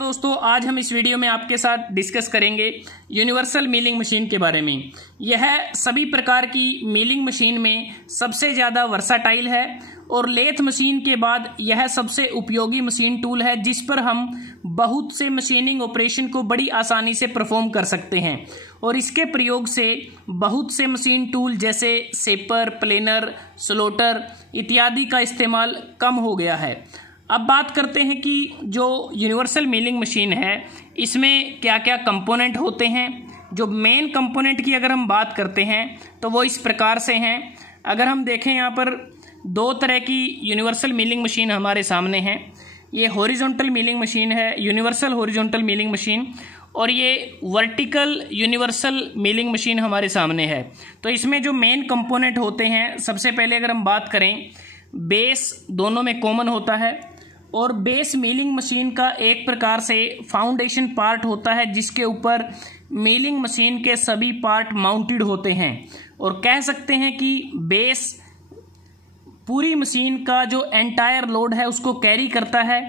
दोस्तों, आज हम इस वीडियो में आपके साथ डिस्कस करेंगे यूनिवर्सल मिलिंग मशीन के बारे में। यह सभी प्रकार की मिलिंग मशीन में सबसे ज़्यादा वर्साटाइल है और लेथ मशीन के बाद यह सबसे उपयोगी मशीन टूल है जिस पर हम बहुत से मशीनिंग ऑपरेशन को बड़ी आसानी से परफॉर्म कर सकते हैं और इसके प्रयोग से बहुत से मशीन टूल जैसे सेपर, प्लेनर, स्लोटर इत्यादि का इस्तेमाल कम हो गया है। अब बात करते हैं कि जो यूनिवर्सल मिलिंग मशीन है इसमें क्या क्या कंपोनेंट होते हैं। जो मेन कंपोनेंट की अगर हम बात करते हैं तो वो इस प्रकार से हैं। अगर हम देखें यहाँ पर दो तरह की यूनिवर्सल मिलिंग मशीन हमारे सामने हैं। ये हॉरिजॉन्टल मिलिंग मशीन है, यूनिवर्सल हॉरिजॉन्टल मिलिंग मशीन, और ये वर्टिकल यूनिवर्सल मिलिंग मशीन हमारे सामने है। तो इसमें जो मेन कंपोनेंट होते हैं, सबसे पहले अगर हम बात करें, बेस दोनों में कॉमन होता है और बेस मिलिंग मशीन का एक प्रकार से फाउंडेशन पार्ट होता है जिसके ऊपर मिलिंग मशीन के सभी पार्ट माउंटेड होते हैं और कह सकते हैं कि बेस पूरी मशीन का जो एंटायर लोड है उसको कैरी करता है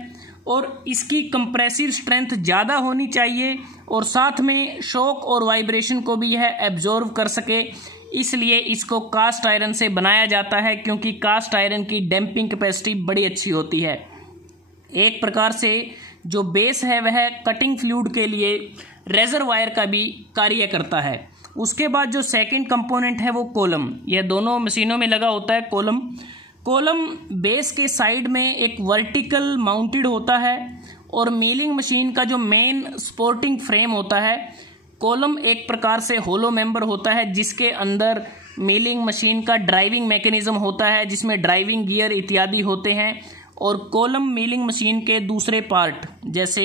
और इसकी कंप्रेसिव स्ट्रेंथ ज़्यादा होनी चाहिए और साथ में शॉक और वाइब्रेशन को भी यह एब्जॉर्व कर सके। इसलिए इसको कास्ट आयरन से बनाया जाता है क्योंकि कास्ट आयरन की डैम्पिंग कैपेसिटी बड़ी अच्छी होती है। एक प्रकार से जो बेस है वह कटिंग फ्लूइड के लिए रेजरवायर का भी कार्य करता है। उसके बाद जो सेकंड कंपोनेंट है वो कॉलम, यह दोनों मशीनों में लगा होता है। कॉलम बेस के साइड में एक वर्टिकल माउंटेड होता है और मिलिंग मशीन का जो मेन सपोर्टिंग फ्रेम होता है। कॉलम एक प्रकार से होलो मेंबर होता है जिसके अंदर मिलिंग मशीन का ड्राइविंग मैकेनिज्म होता है जिसमें ड्राइविंग गियर इत्यादि होते हैं। और कॉलम मिलिंग मशीन के दूसरे पार्ट जैसे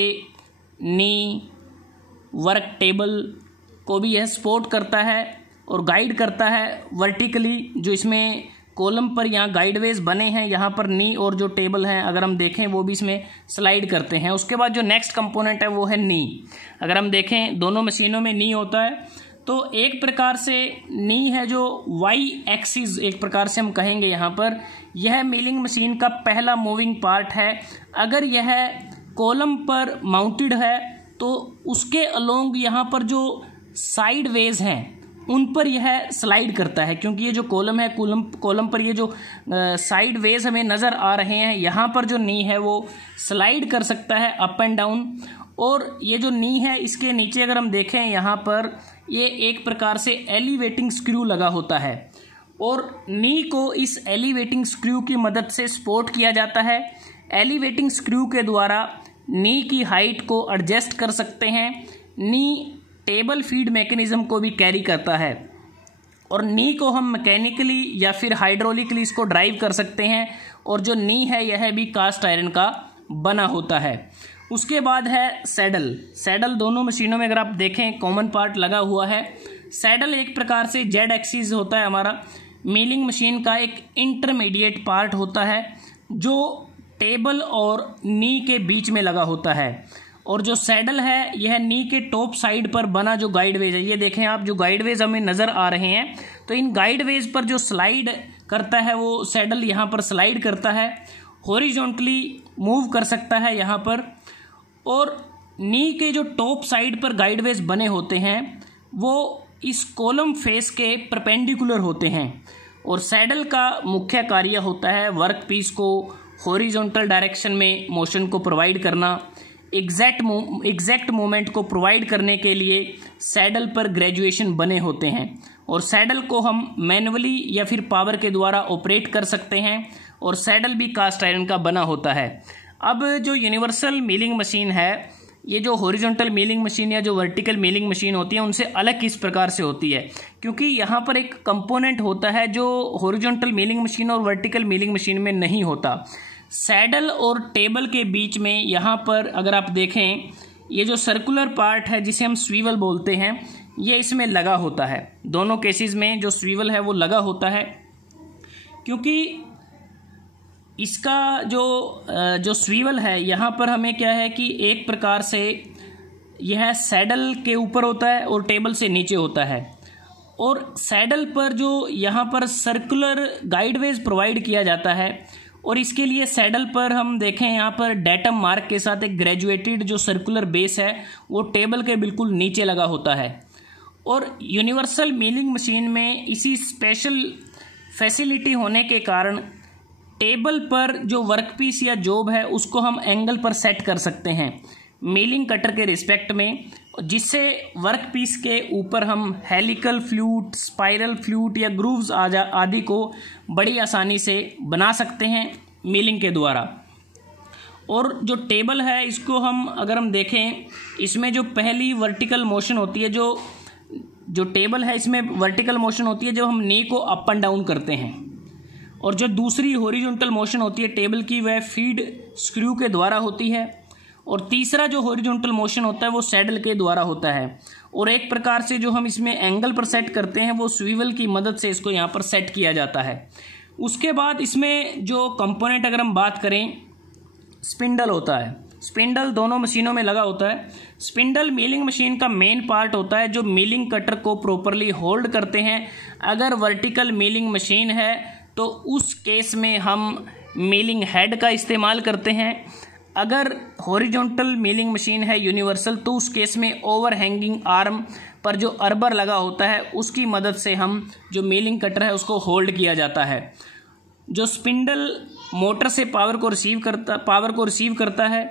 नी, वर्क टेबल को भी यह सपोर्ट करता है और गाइड करता है वर्टिकली। जो इसमें कॉलम पर यहाँ गाइडवेज बने हैं, यहाँ पर नी और जो टेबल हैं अगर हम देखें वो भी इसमें स्लाइड करते हैं। उसके बाद जो नेक्स्ट कंपोनेंट है वो है नी। अगर हम देखें दोनों मशीनों में नी होता है। तो एक प्रकार से नी है जो वाई एक्सिस एक प्रकार से हम कहेंगे यहाँ पर, यह मिलिंग मशीन का पहला मूविंग पार्ट है। अगर यह कॉलम पर माउंटेड है तो उसके अलोंग यहाँ पर जो साइड वेज हैं उन पर यह स्लाइड करता है क्योंकि ये जो कॉलम है, कॉलम पर ये जो साइड वेज हमें नज़र आ रहे हैं, यहाँ पर जो नी है वो स्लाइड कर सकता है अप एंड डाउन। और ये जो नी है इसके नीचे अगर हम देखें यहाँ पर ये एक प्रकार से एलिवेटिंग स्क्रू लगा होता है और नी को इस एलिवेटिंग स्क्रू की मदद से सपोर्ट किया जाता है। एलिवेटिंग स्क्रू के द्वारा नी की हाइट को एडजस्ट कर सकते हैं। नी टेबल फीड मैकेनिज्म को भी कैरी करता है और नी को हम मैकेनिकली या फिर हाइड्रोलिकली इसको ड्राइव कर सकते हैं। और जो नी है यह भी कास्ट आयरन का बना होता है। उसके बाद है सैडल दोनों मशीनों में अगर आप देखें कॉमन पार्ट लगा हुआ है। सैडल एक प्रकार से जेड एक्सिस होता है हमारा, मिलिंग मशीन का एक इंटरमीडिएट पार्ट होता है जो टेबल और नी के बीच में लगा होता है। और जो सैडल है यह नी के टॉप साइड पर बना जो गाइडवेज है, ये देखें आप, जो गाइडवेज हमें नज़र आ रहे हैं, तो इन गाइडवेज पर जो स्लाइड करता है वो सैडल यहाँ पर स्लाइड करता है, हॉरिजॉन्टली मूव कर सकता है यहाँ पर। और नी के जो टॉप साइड पर गाइडवेज बने होते हैं वो इस कॉलम फेस के परपेंडिकुलर होते हैं। और सैडल का मुख्य कार्य होता है वर्क पीस को हॉरिजॉन्टल डायरेक्शन में मोशन को प्रोवाइड करना। एग्जैक्ट मूवमेंट को प्रोवाइड करने के लिए सैडल पर ग्रेजुएशन बने होते हैं और सैडल को हम मैनुअली या फिर पावर के द्वारा ऑपरेट कर सकते हैं और सैडल भी कास्ट आयरन का बना होता है। अब जो यूनिवर्सल मिलिंग मशीन है, ये जो हॉरिजॉन्टल मिलिंग मशीन या जो वर्टिकल मिलिंग मशीन होती है उनसे अलग किस प्रकार से होती है, क्योंकि यहाँ पर एक कंपोनेंट होता है जो हॉरिजॉन्टल मिलिंग मशीन और वर्टिकल मिलिंग मशीन में नहीं होता। सैडल और टेबल के बीच में यहाँ पर अगर आप देखें ये जो सर्कुलर पार्ट है जिसे हम स्वीवल बोलते हैं, ये इसमें लगा होता है। दोनों केसेस में जो स्वीवल है वो लगा होता है क्योंकि इसका जो स्वीवल है यहाँ पर हमें क्या है कि एक प्रकार से यह सैडल के ऊपर होता है और टेबल से नीचे होता है। और सैडल पर जो यहाँ पर सर्कुलर गाइडवेज प्रोवाइड किया जाता है और इसके लिए सैडल पर हम देखें यहाँ पर डेटम मार्क के साथ एक ग्रेजुएटेड जो सर्कुलर बेस है वो टेबल के बिल्कुल नीचे लगा होता है। और यूनिवर्सल मिलिंग मशीन में इसी स्पेशल फैसिलिटी होने के कारण टेबल पर जो वर्कपीस या जॉब है उसको हम एंगल पर सेट कर सकते हैं मिलिंग कटर के रिस्पेक्ट में, जिससे वर्कपीस के ऊपर हम हेलिकल फ्लूट, स्पाइरल फ्लूट या ग्रूव्स आदि को बड़ी आसानी से बना सकते हैं मिलिंग के द्वारा। और जो टेबल है इसको अगर हम देखें, इसमें जो पहली वर्टिकल मोशन होती है, जो टेबल है इसमें वर्टिकल मोशन होती है जब हम नी को अप एंड डाउन करते हैं, और जो दूसरी हॉरिजॉन्टल मोशन होती है टेबल की वह फीड स्क्रू के द्वारा होती है, और तीसरा जो हॉरिजॉन्टल मोशन होता है वो सैडल के द्वारा होता है। और एक प्रकार से जो हम इसमें एंगल पर सेट करते हैं वो स्विवल की मदद से इसको यहाँ पर सेट किया जाता है। उसके बाद इसमें जो कंपोनेंट अगर हम बात करें, स्पिंडल होता है। स्पिंडल दोनों मशीनों में लगा होता है। स्पिंडल मिलिंग मशीन का मेन पार्ट होता है जो मिलिंग कटर को प्रॉपरली होल्ड करते हैं। अगर वर्टिकल मिलिंग मशीन है तो उस केस में हम मिलिंग हेड का इस्तेमाल करते हैं। अगर हॉरिजॉन्टल मिलिंग मशीन है यूनिवर्सल तो उस केस में ओवर हैंगिंग आर्म पर जो अर्बर लगा होता है उसकी मदद से हम जो मिलिंग कटर है उसको होल्ड किया जाता है। जो स्पिंडल मोटर से पावर को रिसीव करता है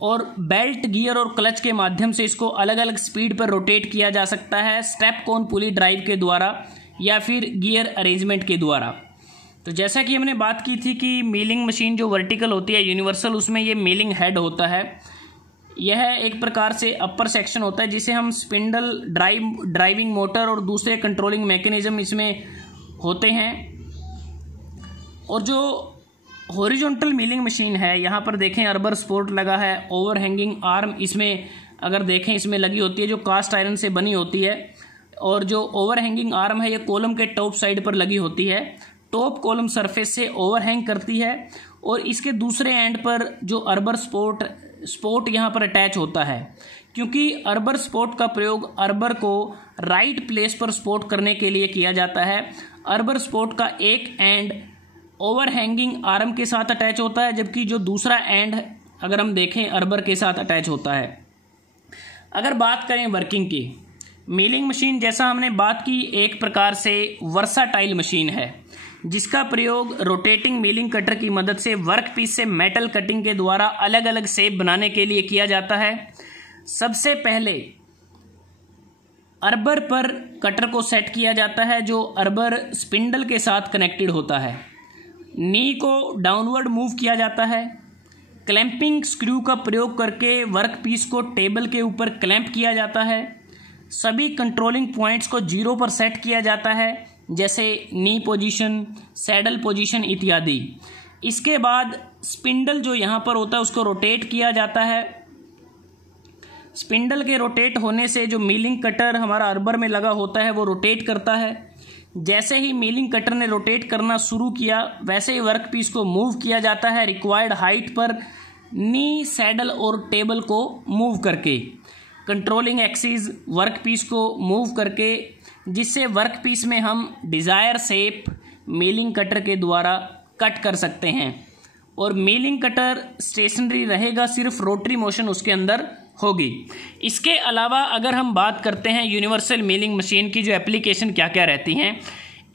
और बेल्ट, गियर और क्लच के माध्यम से इसको अलग अलग स्पीड पर रोटेट किया जा सकता है, स्टेप कोन पुली ड्राइव के द्वारा या फिर गियर अरेंजमेंट के द्वारा। तो जैसा कि हमने बात की थी कि मिलिंग मशीन जो वर्टिकल होती है यूनिवर्सल, उसमें ये मिलिंग हेड होता है। यह एक प्रकार से अपर सेक्शन होता है जिसे हम स्पिंडल, ड्राइविंग मोटर और दूसरे कंट्रोलिंग मैकेनिज्म इसमें होते हैं। और जो हॉरिजॉन्टल मिलिंग मशीन है, यहाँ पर देखें अर्बर सपोर्ट लगा है, ओवर हैंगिंग आर्म इसमें अगर देखें इसमें लगी होती है जो कास्ट आयरन से बनी होती है, और जो ओवर हैंगिंग आर्म है ये कॉलम के टॉप साइड पर लगी होती है, टॉप कॉलम सरफेस से ओवरहैंग करती है। और इसके दूसरे एंड पर जो अर्बर स्पोर्ट यहाँ पर अटैच होता है, क्योंकि अर्बर स्पोर्ट का प्रयोग अर्बर को राइट प्लेस पर स्पोर्ट करने के लिए किया जाता है। अर्बर स्पोर्ट का एक एंड ओवरहैंगिंग आर्म के साथ अटैच होता है, जबकि जो दूसरा एंड अगर हम देखें अर्बर के साथ अटैच होता है। अगर बात करें वर्किंग की, मिलिंग मशीन जैसा हमने बात की एक प्रकार से वर्साटाइल मशीन है जिसका प्रयोग रोटेटिंग मिलिंग कटर की मदद से वर्कपीस से मेटल कटिंग के द्वारा अलग अलग शेप बनाने के लिए किया जाता है। सबसे पहले अर्बर पर कटर को सेट किया जाता है जो अर्बर स्पिंडल के साथ कनेक्टेड होता है। नी को डाउनवर्ड मूव किया जाता है। क्लैंपिंग स्क्रू का प्रयोग करके वर्कपीस को टेबल के ऊपर क्लैंप किया जाता है। सभी कंट्रोलिंग पॉइंट्स को 0 पर सेट किया जाता है, जैसे नी पोजीशन, सैडल पोजीशन इत्यादि। इसके बाद स्पिंडल जो यहाँ पर होता है उसको रोटेट किया जाता है। स्पिंडल के रोटेट होने से जो मिलिंग कटर हमारा अर्बर में लगा होता है वो रोटेट करता है। जैसे ही मिलिंग कटर ने रोटेट करना शुरू किया वैसे ही वर्कपीस को मूव किया जाता है रिक्वायर्ड हाइट पर, नी, सैडल और टेबल को मूव करके, कंट्रोलिंग एक्सिस वर्कपीस को मूव करके, जिससे वर्कपीस में हम डिज़ायर शेप मिलिंग कटर के द्वारा कट कर सकते हैं। और मिलिंग कटर स्टेशनरी रहेगा, सिर्फ रोटरी मोशन उसके अंदर होगी। इसके अलावा अगर हम बात करते हैं यूनिवर्सल मिलिंग मशीन की जो एप्लीकेशन क्या क्या रहती हैं,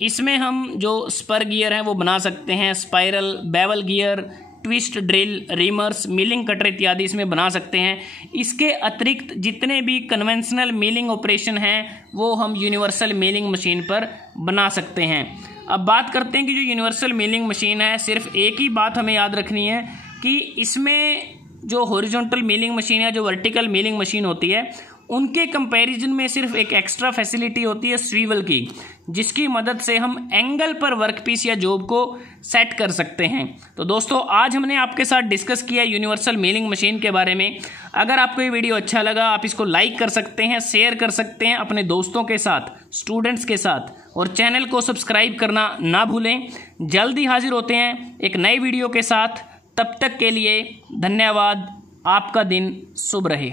इसमें हम जो स्पर गियर हैं वो बना सकते हैं, spiral, bevel gear, twist drill, reamers, milling cutter इत्यादि इसमें बना सकते हैं। इसके अतिरिक्त जितने भी कन्वेंशनल मिलिंग ऑपरेशन हैं वो हम यूनिवर्सल मिलिंग मशीन पर बना सकते हैं। अब बात करते हैं कि जो यूनिवर्सल मिलिंग मशीन है, सिर्फ एक ही बात हमें याद रखनी है कि इसमें जो हॉरिजॉन्टल मिलिंग मशीन है, जो वर्टिकल मिलिंग मशीन होती है, उनके कंपैरिजन में सिर्फ एक एक्स्ट्रा फैसिलिटी होती है स्वीवल की, जिसकी मदद से हम एंगल पर वर्कपीस या जॉब को सेट कर सकते हैं। तो दोस्तों आज हमने आपके साथ डिस्कस किया यूनिवर्सल मिलिंग मशीन के बारे में। अगर आपको ये वीडियो अच्छा लगा आप इसको लाइक कर सकते हैं, शेयर कर सकते हैं अपने दोस्तों के साथ, स्टूडेंट्स के साथ, और चैनल को सब्सक्राइब करना ना भूलें। जल्दी हाजिर होते हैं एक नई वीडियो के साथ। तब तक के लिए धन्यवाद। आपका दिन शुभ रहे।